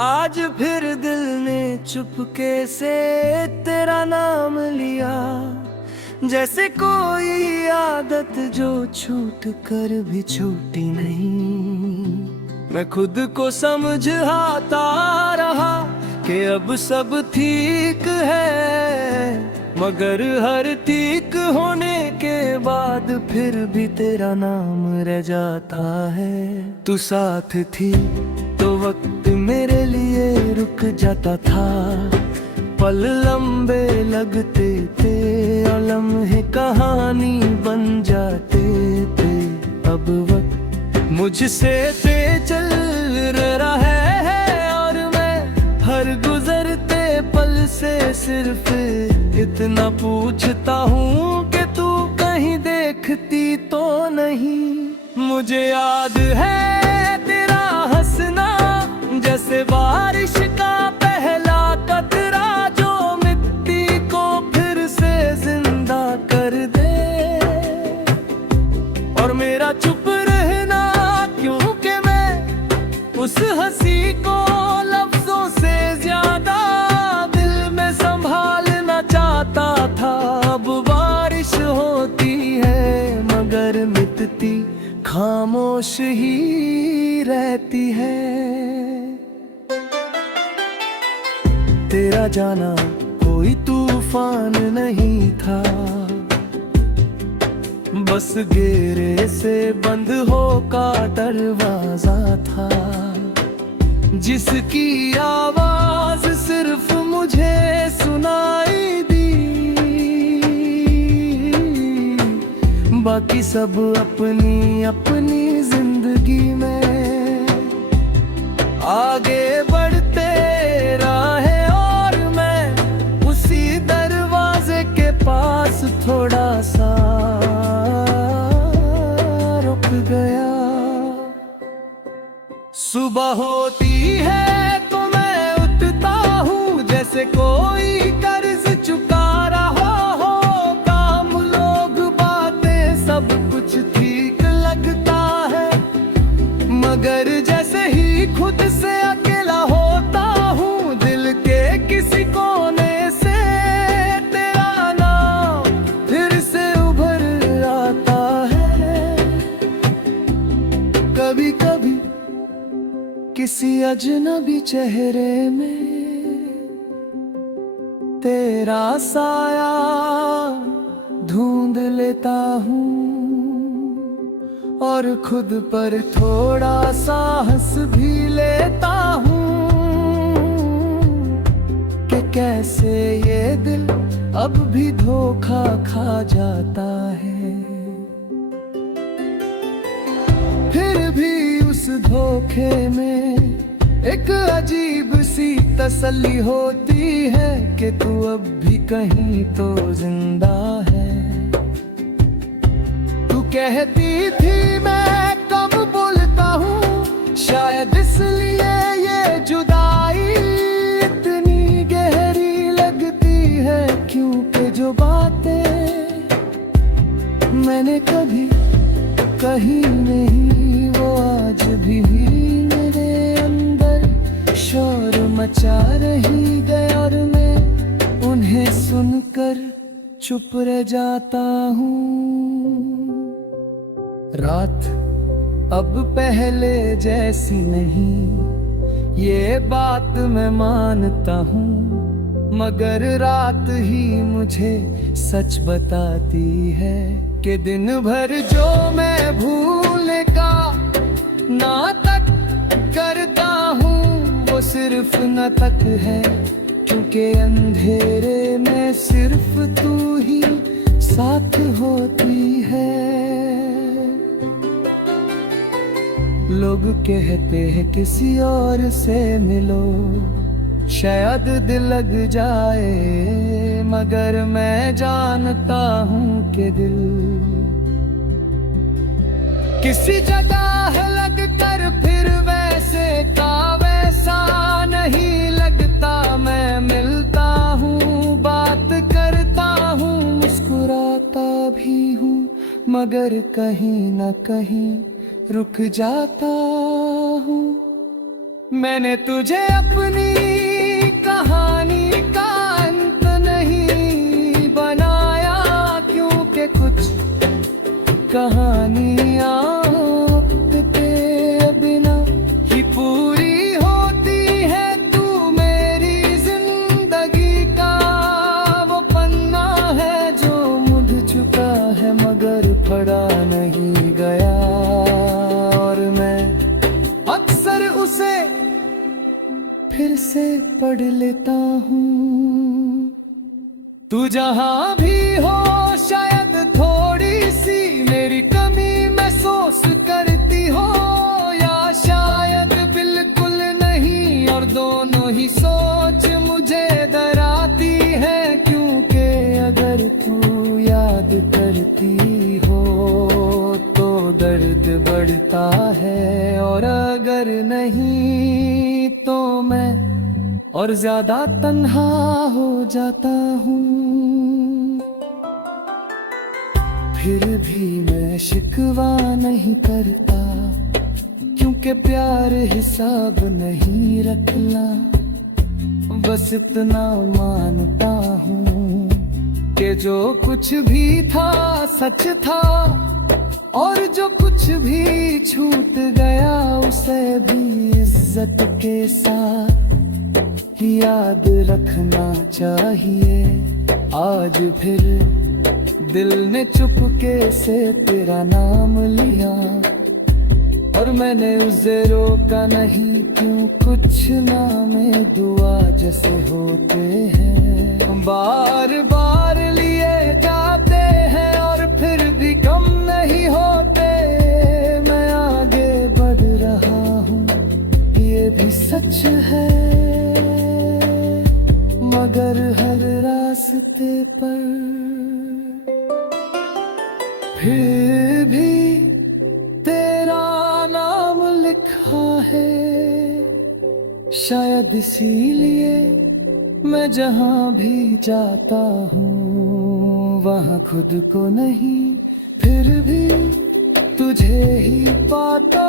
आज फिर दिल ने चुपके से तेरा नाम लिया, जैसे कोई आदत जो छूट कर भी छूटी नहीं। मैं खुद को समझाता रहा कि अब सब ठीक है, मगर हर ठीक होने के बाद फिर भी तेरा नाम रह जाता है। तू साथ थी तो वक्त मेरे लिए रुक जाता था, पल लंबे लगते थे और लम्हे कहानी बन जाते थे। अब वक्त मुझसे चल रहा है और मैं हर गुजरते पल से सिर्फ इतना पूछता हूँ कि तू कहीं देखती तो नहीं। मुझे याद है तेरा हंसना, जैसे बारिश का पहला कतरा जो मिट्टी को फिर से जिंदा कर दे, और मेरा चुप रहना क्योंकि मैं उस हंसी को लफ्जों से ज्यादा दिल में संभालना चाहता था। अब बारिश होती है मगर मिटती खामोश ही रहती है। तेरा जाना कोई तूफान नहीं था, बस घेरे से बंद हो का दरवाजा था, जिसकी आवाज सिर्फ मुझे सुनाई दी। बाकी सब अपनी अपनी जिंदगी में आगे बढ़ते रहे और मैं उसी दरवाजे के पास थोड़ा सा रुक गया। सुबह होती है तो मैं उठता हूँ जैसे कोई कर्ज चुका रहा हो, काम लोग बातें सब कुछ ठीक लगता है, मगर जैसे ही खुद से अकेला होता हूँ दिल के किसी कोने से तेरा नाम फिर से उभर आता है। कभी कभी किसी अजनबी चेहरे में तेरा साया ढूंढ लेता हूँ और खुद पर थोड़ा साहस भी लेता हूँ कि कैसे ये दिल अब भी धोखा खा जाता है। फिर भी उस धोखे में एक अजीब सी तसल्ली होती है कि तू अब भी कहीं तो जिंदा है। तू कहती थी मैं कब बोलता हूँ, शायद इसलिए ये जुदाई इतनी गहरी लगती है, क्योंकि जो बातें मैंने कभी कही नहीं वो आज भी मेरे अंदर शोर मचा रही है और मैं उन्हें सुनकर चुप रह जाता हूँ। रात अब पहले जैसी नहीं ये बात मैं मानता हूँ, मगर रात ही मुझे सच बताती है कि दिन भर जो मैं भूलने का नाटक करता हूँ वो सिर्फ नाटक है, क्योंकि अंधेरे में सिर्फ तू ही साथ होती है। लोग कहते हैं किसी और से मिलो शायद दिल लग जाए, मगर मैं जानता हूँ कि दिल किसी जगह लग कर फिर वैसे का वैसा नहीं लगता। मैं मिलता हूँ बात करता हूँ मुस्कुराता भी हूँ, मगर कहीं न कहीं रुक जाता हूँ। मैंने तुझे अपनी कहानी का अंत नहीं बनाया, क्योंकि कुछ कहानियां तेरे बिना ही पूरी होती है। तू मेरी जिंदगी का वो पन्ना है जो मुड़ चुका है मगर पढ़ा नहीं गया, और मैं अक्सर उसे फिर से पढ़ लेता हूँ। तू जहाँ भी हो शायद थोड़ी सी मेरी कमी महसूस करती हो, या शायद बिल्कुल नहीं, और दोनों ही सोच मुझे डराती है। क्योंकि अगर तू याद करती हो तो दर्द बढ़ता है, और अगर नहीं तो मैं और ज्यादा तन्हा हो जाता हूँ। फिर भी मैं शिकवा नहीं करता, क्योंकि प्यार हिसाब नहीं रखना। बस इतना मानता हूँ कि जो कुछ भी था सच था, और जो कुछ भी छूट गया उसे भी इज्जत के साथ याद रखना चाहिए। आज फिर दिल ने चुपके से तेरा नाम लिया, और मैंने उसे रोका नहीं, क्यों कुछ नामे दुआ जैसे होते हैं, बार बार लिए जाते हैं और फिर भी कम नहीं होते। मैं आगे बढ़ रहा हूँ ये भी सच है, मगर हर रास्ते पर फिर भी तेरा नाम लिखा है। शायद इसीलिए मैं जहाँ भी जाता हूँ वहाँ खुद को नहीं फिर भी तुझे ही पाता